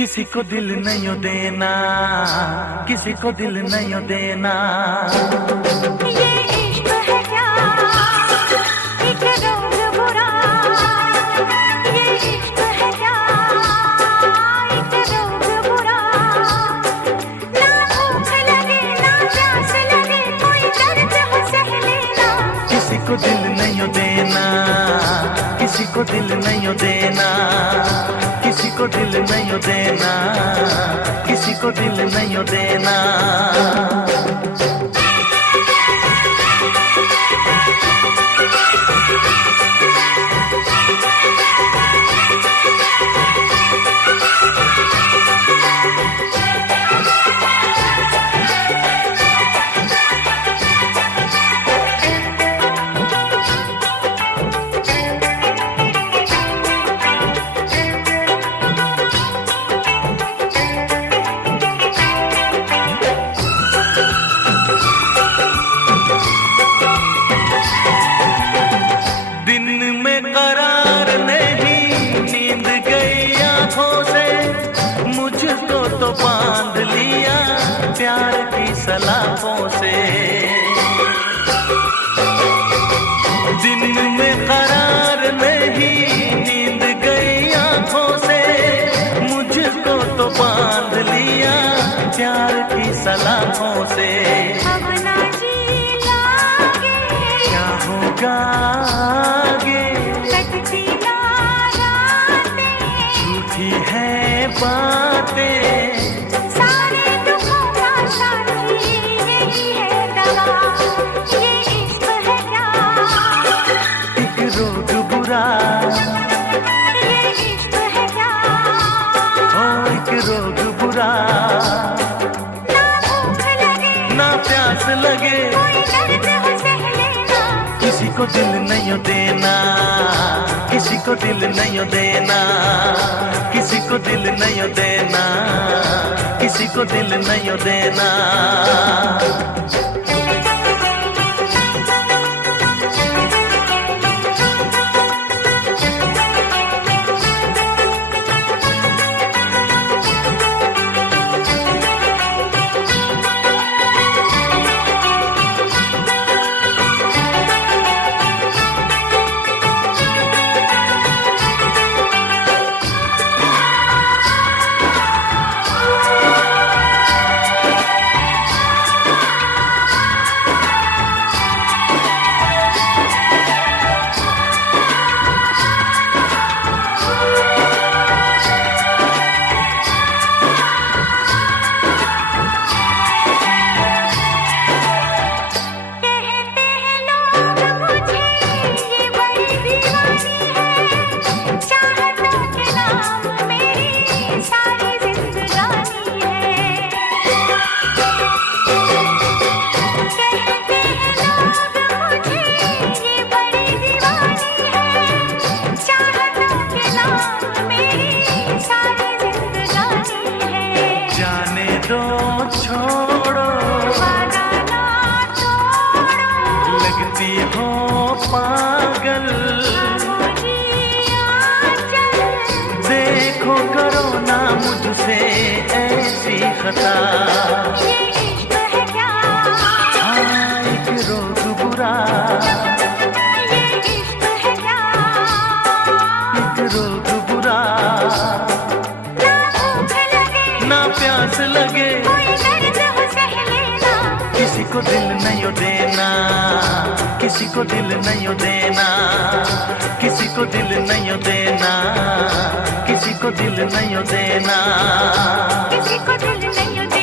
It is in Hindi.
किसी को दिल नहीं देना, किसी को दिल नहीं देना। ये इश्क है क्या, एक रोग बुरा। ये इश्क है क्या, एक रोग बुरा। ना भूख लगे ना प्यास लगे, कोई दर्द हो सह लेना। किसी को दिल नहीं देना, किसी को दिल नहीं देना, किसी को दिल नहीं देना, किसी को दिल नहीं देना। बांध लिया प्यार की सलाखों से, दिन में करार नहीं नींद गई आंखों से, मुझको तो बांध लिया प्यार की सलाखों से। अब ना जी लागे क्या होगा आगे, कटती ना रातें, झूठी है बातें, ये इश्क है क्या, ओ एक रोग बुरा। ना भूख लगे ना प्यास लगे, कोई दर्द हो सह लेना। किसी को दिल नहीं देना, किसी को दिल नहीं देना, किसी को दिल नहीं देना, किसी को दिल नहीं देना। छोड़ो वादा ना तोड़ो, लगती हो पागल, देखो करो ना मुझसे ऐसी खता। ये इश्क है क्या, हाँ एक रोग बुरा। ये इश्क है क्या, एक रोग बुरा। ना भूख लगे ना प्यास लगे, कोई दर्द हो सह लेना। किसी को दिल नहीं देना, किसी को दिल नहीं देना, किसी को दिल नहीं देना, किसी को दिल नहीं देना, किसी को दिल नहीं देना।